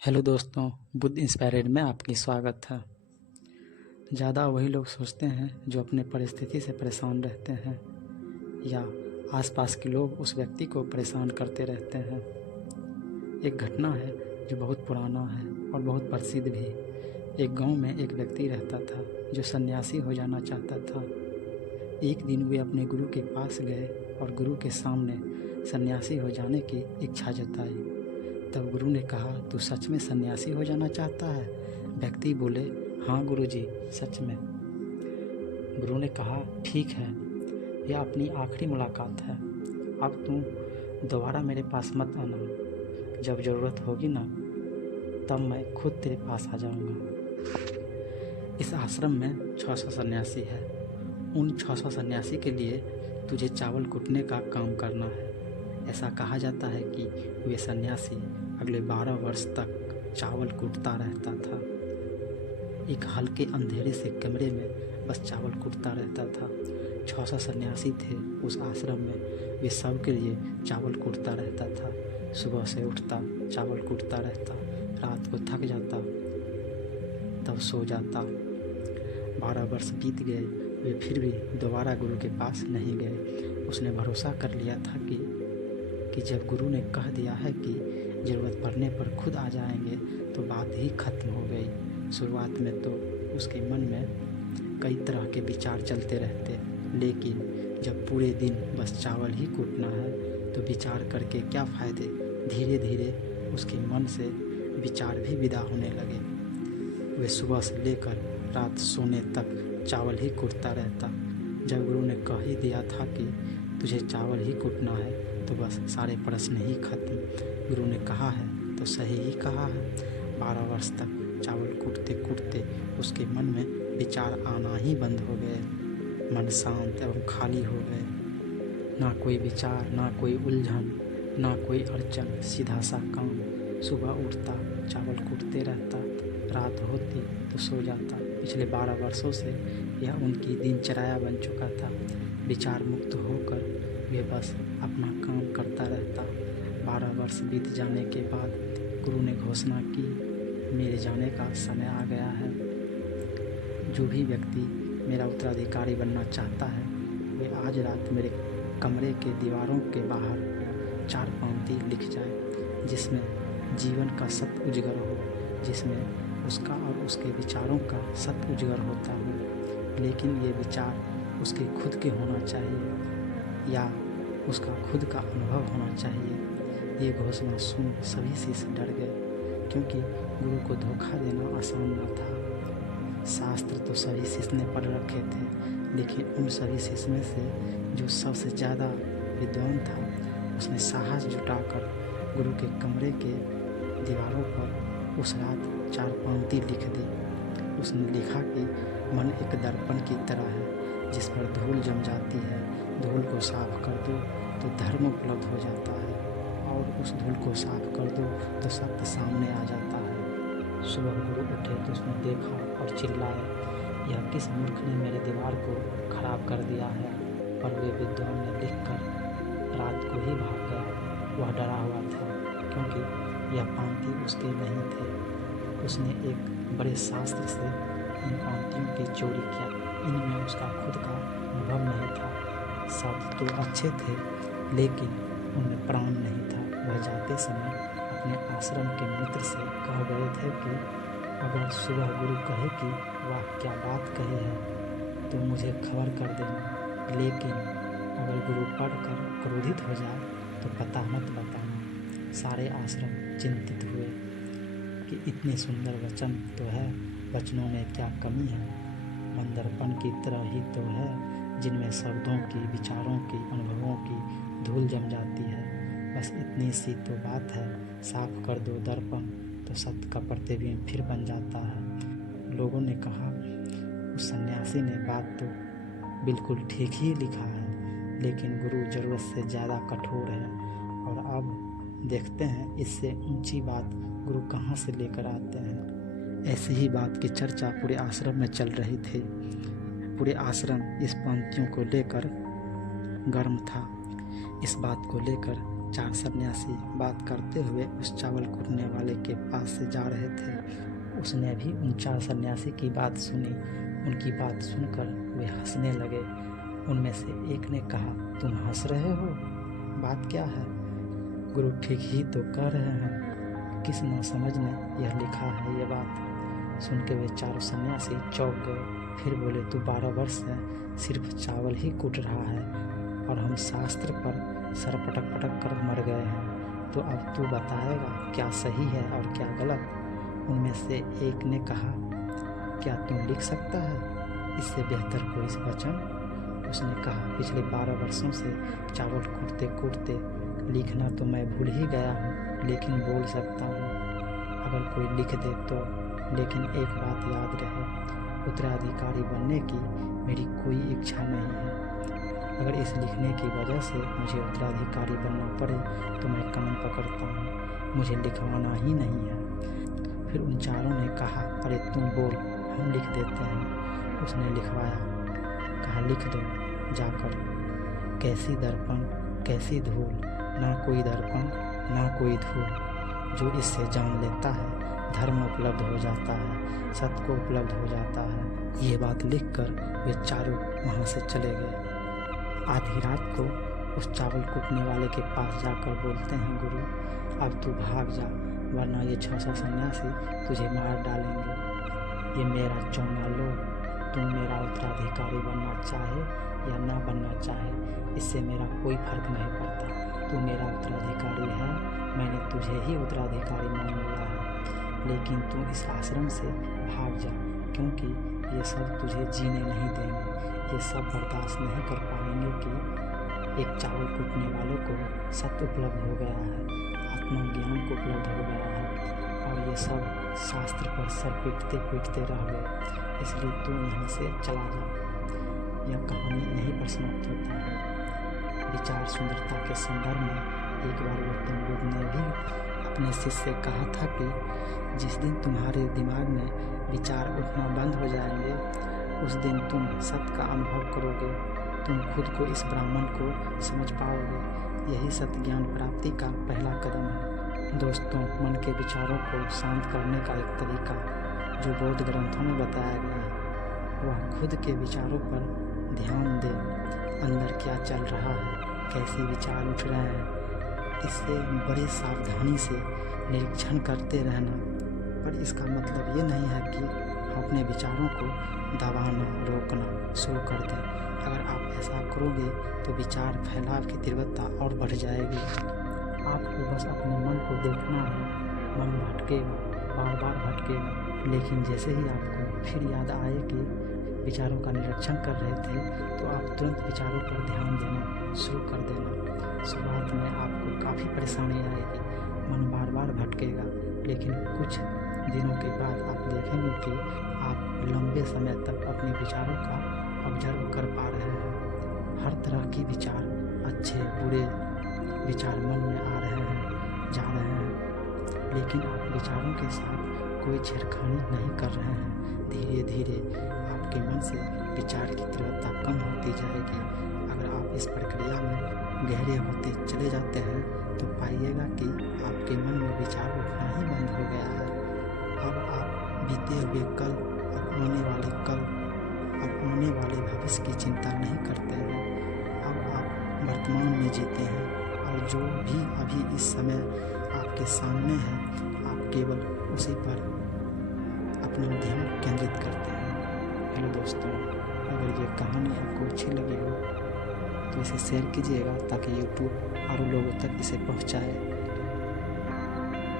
Hello दोस्तों, Buddha inspired में आपकी स्वागत है। ज़्यादा वही लोग सोचते हैं जो अपने परिस्थिति से परेशान रहते हैं या आसपास के लोग उस व्यक्ति को परेशान करते रहते हैं। एक घटना है जो बहुत पुराना है और बहुत प्रसिद्ध भी। एक गांव में एक व्यक्ति रहता था जो सन्यासी हो जाना चाहता था। एक दिन वे अपने गुरु के पास गए और गुरु के सामने सन्यासी हो जाने की इच्छा जताई। तब गुरु ने कहा, तू सच में सन्यासी हो जाना चाहता है? व्यक्ति बोले, हाँ गुरुजी, सच में। गुरु ने कहा, ठीक है, यह अपनी आखिरी मुलाकात है। अब तू दोबारा मेरे पास मत आना। जब ज़रूरत होगी ना, तब मैं खुद तेरे पास आ जाऊंगा। इस आश्रम में 600 सन्यासी है। उन 600 सन्यासी के लिए तुझे चावल कूटने का काम करना है। ऐसा कहा जाता है कि वे सन्यासी अगले 12 वर्ष तक चावल कूटता रहता था। एक हल्के अंधेरे से कमरे में बस चावल कूटता रहता था। 600 सन्यासी थे उस आश्रम में। वे सब के लिए चावल कूटता रहता था। सुबह से उठता, चावल कूटता रहता, रात को थक जाता, तब सो जाता। 12 वर्ष बीत गए, वे फिर भी दोबारा गुरु के पास नहीं गए। उसने भरोसा कर लिया था कि जब गुरु ने कह दिया है कि ज़रूरत पड़ने पर खुद आ जाएंगे तो बात ही खत्म हो गई। शुरुआत में तो उसके मन में कई तरह के विचार चलते रहते, लेकिन जब पूरे दिन बस चावल ही कूटना है तो विचार करके क्या फ़ायदे। धीरे धीरे उसके मन से विचार भी विदा होने लगे। वे सुबह से लेकर रात सोने तक चावल ही कूटता रहता। जब गुरु ने कह ही दिया था कि तुझे चावल ही कूटना है तो बस सारे प्रश्न ही खत्म। गुरु ने कहा है तो सही ही कहा है। 12 वर्ष तक चावल कूटते कूटते उसके मन में विचार आना ही बंद हो गए। मन शांत एवं खाली हो गए। ना कोई विचार, ना कोई उलझन, ना कोई अड़चन, सीधा सा काम। सुबह उठता, चावल कूटते रहता, रात होती तो सो जाता। पिछले 12 वर्षों से यह उनकी दिनचर्या बन चुका था। विचार मुक्त होकर वे बस अपना काम करता रहता। 12 वर्ष बीत जाने के बाद गुरु ने घोषणा की, मेरे जाने का समय आ गया है। जो भी व्यक्ति मेरा उत्तराधिकारी बनना चाहता है वे आज रात मेरे कमरे के दीवारों के बाहर 4 पंक्ति लिख जाए, जिसमें जीवन का सत्य उजागर हो, जिसमें उसका और उसके विचारों का सत्य उजागर होता हो। लेकिन ये विचार उसके खुद के होना चाहिए या उसका खुद का अनुभव होना चाहिए। ये घोषणा सुन सभी शिष्य डर गए, क्योंकि गुरु को धोखा देना आसान न था। शास्त्र तो सभी शिष्य ने पढ़ रखे थे, लेकिन उन सभी शिष्य में से जो सबसे ज़्यादा विद्वान था, उसने साहस जुटाकर गुरु के कमरे के दीवारों पर उस रात 4 पंक्ति लिख दी। उसने लिखा कि मन एक दर्पण की तरह है जिस पर धूल जम जाती है। धूल को साफ कर दो तो धर्म उपलब्ध हो जाता है, और उस धूल को साफ कर दो तो सत्य सामने आ जाता है। सुबह गुरु उठे तो उसने देखा और चिल्लाए, यह किस मूर्ख ने मेरे दीवार को खराब कर दिया है। पर वे विद्वान ने लिखकर रात को ही भाग गया। वह डरा हुआ था, क्योंकि यह पंक्ति उसके नहीं थे। उसने एक बड़े शास्त्र से इन पंक्तियों की चोरी किया। इनमें उसका खुद का अनुभव नहीं था। शब्द तो अच्छे थे, लेकिन उनमें प्राण नहीं था। वह जाते समय अपने आश्रम के मित्र से कह गए थे कि अगर सुबह गुरु कहे कि वाह क्या बात कही है तो मुझे खबर कर देना, लेकिन अगर गुरु पढ़कर क्रोधित हो जाए तो पता मत बताना। सारे आश्रम चिंतित हुए कि इतने सुंदर वचन तो है, वचनों में क्या कमी है। मन दर्पण की तरह ही तो है, जिनमें शब्दों की, विचारों की, अनुभवों की धूल जम जाती है। बस इतनी सी तो बात है, साफ कर दो दर्पण तो सत्य का प्रतिबिंब फिर बन जाता है। लोगों ने कहा, उस सन्यासी ने बात तो बिल्कुल ठीक ही लिखा है, लेकिन गुरु ज़रूरत से ज़्यादा कठोर है। और अब देखते हैं इससे ऊंची बात गुरु कहाँ से लेकर आते हैं। ऐसी ही बात की चर्चा पूरे आश्रम में चल रही थी। पूरे आश्रम इस पंक्तियों को लेकर गर्म था। इस बात को लेकर 4 सन्यासी बात करते हुए उस चावल कूटने वाले के पास से जा रहे थे। उसने भी उन 4 सन्यासी की बात सुनी। उनकी बात सुनकर वे हंसने लगे। उनमें से एक ने कहा, तुम हंस रहे हो, बात क्या है? गुरु ठीक ही तो कह रहे हैं, किस नासमझ ने यह लिखा है ये बात। सुन के वे 4 सन्यासी चौंक गए। फिर बोले, तू 12 वर्ष से सिर्फ चावल ही कूट रहा है और हम शास्त्र पर सर पटक पटक कर मर गए हैं, तो अब तू बताएगा क्या सही है और क्या गलत। उनमें से एक ने कहा, क्या तुम लिख सकता है इससे बेहतर कोई वचन? उसने कहा, पिछले 12 वर्षों से चावल कूटते कूटते लिखना तो मैं भूल ही गया हूँ, लेकिन बोल सकता हूँ अगर कोई लिख दे तो। लेकिन एक बात याद रहे, उत्तराधिकारी बनने की मेरी कोई इच्छा नहीं है। अगर इस लिखने की वजह से मुझे उत्तराधिकारी बनना पड़े तो मैं कान पकड़ता हूँ, मुझे लिखवाना ही नहीं है। फिर उन 4 ने कहा, अरे तुम बोल, हम लिख देते हैं। उसने लिखवाया। कहा, लिख दो जाकर। कैसी दर्पण कैसी धूल, ना कोई दर्पण ना कोई धूल, जो इससे जान लेता है धर्म उपलब्ध हो जाता है, सत्य को उपलब्ध हो जाता है। ये बात लिखकर वे चारों वहाँ से चले गए। आधी रात को उस चावल कूटने वाले के पास जाकर बोलते हैं, गुरु अब तू भाग जा, वरना ये 600 सन्यासी तुझे मार डालेंगे। ये मेरा चौंगा लो, तुम मेरा उत्तराधिकारी बनना चाहे या ना बनना चाहे, इससे मेरा कोई फर्क नहीं पड़ता। तू मेरा उत्तराधिकारी है, मैंने तुझे ही उत्तराधिकारी मान लिया है, लेकिन तू इस आश्रम से भाग जा, क्योंकि ये सब तुझे जीने नहीं देंगे। ये सब बर्दाश्त नहीं कर पाएंगे कि एक चावल कूटने वालों को सत्य उपलब्ध हो गया है, आत्मज्ञान को उपलब्ध हो गया है, और ये सब शास्त्र पर सर पीटते पीटते रह गए। इसलिए तू यहाँ से चला जा। यह कहानी यहीं पर समाप्त होता है। विचार सुंदरता के संदर्भ में एक बार गौतम बुद्ध ने भी अपने शिष्य से कहा था कि जिस दिन तुम्हारे दिमाग में विचार उठना बंद हो जाएंगे, उस दिन तुम सत्य का अनुभव करोगे, तुम खुद को इस ब्राह्मण को समझ पाओगे। यही सत्य ज्ञान प्राप्ति का पहला कदम है। दोस्तों, मन के विचारों को शांत करने का एक तरीका जो बौद्ध ग्रंथों में बताया गया है, वह खुद के विचारों पर ध्यान दे। अंदर क्या चल रहा है, कैसे विचार उठ रहे हैं, इससे बड़े सावधानी से निरीक्षण करते रहना। पर इसका मतलब ये नहीं है कि हम अपने विचारों को दबाना, रोकना शुरू कर दें। अगर आप ऐसा करोगे तो विचार फैलाव की तीव्रता और बढ़ जाएगी। आपको बस अपने मन को देखना है। मन भटकेगा, बार बार भटकेगा, लेकिन जैसे ही आपको फिर याद आए कि विचारों का निरीक्षण कर रहे थे, तो आप तुरंत विचारों पर ध्यान देना शुरू कर देना। शुरुआत में आपको काफ़ी परेशानी आएगी, मन बार बार भटकेगा, लेकिन कुछ दिनों के बाद आप देखेंगे कि आप लंबे समय तक अपने विचारों का ऑब्जर्व कर पा रहे हैं। हर तरह की विचार, अच्छे बुरे विचार मन में आ रहे हैं, जा रहे हैं, लेकिन आप विचारों के साथ कोई छेड़खानी नहीं कर रहे हैं। धीरे धीरे आपके मन से विचार की तीव्रता कम होती जाएगी। अगर आप इस प्रक्रिया में गहरे होते चले जाते हैं तो पाइएगा कि आपके मन में विचार उठना ही बंद हो गया है। अब आप बीते हुए कल और आने वाले कल और आने वाले भविष्य की चिंता नहीं करते हैं। अब आप वर्तमान में जीते हैं, और जो भी अभी इस समय आपके सामने है, आप केवल उसी पर अपना ध्यान केंद्रित करते हैं। हेलो दोस्तों, अगर ये कहानी आपको अच्छी लगी हो तो इसे शेयर कीजिएगा ताकि YouTube और लोगों तक इसे पहुंचाए।